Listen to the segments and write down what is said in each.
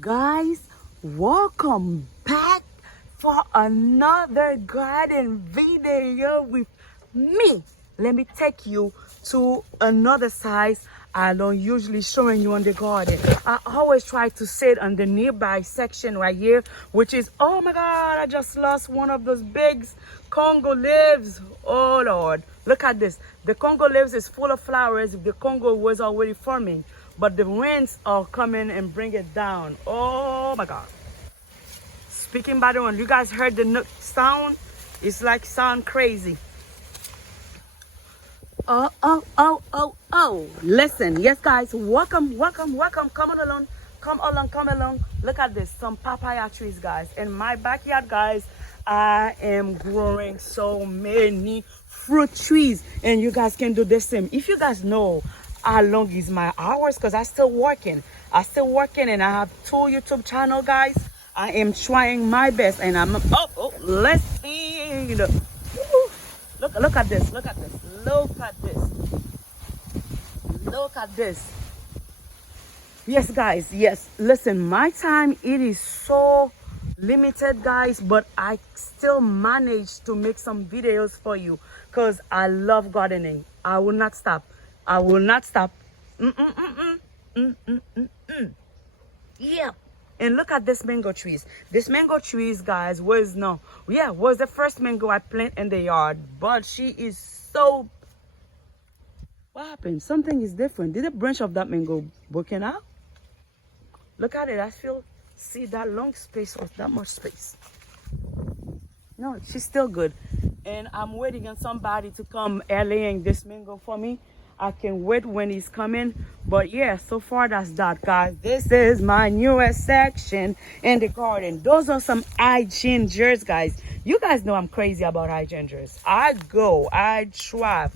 Guys, welcome back for another garden video with me. Let me take you to another size I don't usually showing you on the garden. I always try to sit on the nearby section right here, which is, oh my God, I just lost one of those big Congo leaves. Oh Lord, look at this. The Congo leaves is full of flowers. The Congo was already forming, but the winds are coming and bring it down. Oh my God. Speaking by the wind, you guys heard the sound? It's like sound crazy. Oh. Listen, yes, guys, welcome. Come on along. Look at this, some papaya trees, guys. In my backyard, guys, I am growing so many fruit trees, and you guys can do the same. If you guys know how long is my hours, because I still working, and I have 2 YouTube channel, guys. I am trying my best, and I'm let's see. Look at this. Look at this. Yes, guys. Yes. Listen, my time, it is so limited, guys, but I still manage to make some videos for you because I love gardening. I will not stop. Yeah. And look at this mango trees. This mango trees, guys, was the first mango I plant in the yard, but she is so. What happened? Something is different. Did the branch of that mango broken out? Look at it. I see that long space or that much space. No, she's still good. And I'm waiting on somebody to come laying this mango for me. I can wait when he's coming. But yeah, so far that's that, guys. This is my newest section in the garden. Those are some hydrangeas, guys. You guys know I'm crazy about hydrangeas. I drive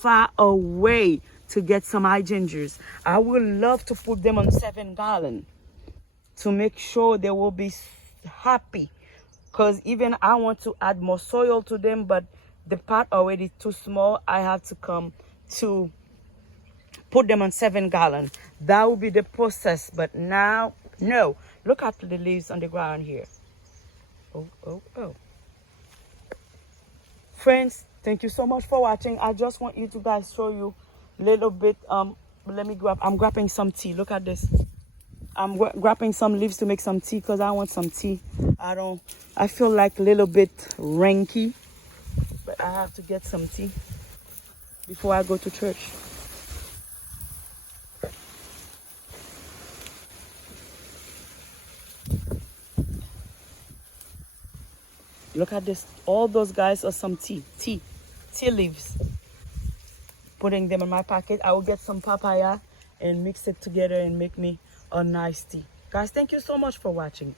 far away to get some hydrangeas. I would love to put them on 7-gallon to make sure they will be happy. Because even I want to add more soil to them, but the pot already too small. I have to come to put them on 7-gallon. That will be the process. But now, no. Look at the leaves on the ground here. Oh. Friends, thank you so much for watching. I just want you to guys show you a little bit. I'm grabbing some tea. Look at this. I'm grabbing some leaves to make some tea because I want some tea. I feel like a little bit ranky, but I have to get some tea before I go to church. Look at this. All those guys are some tea leaves. Putting them in my pocket. I will get some papaya and mix it together and make me a nice tea. Guys, thank you so much for watching.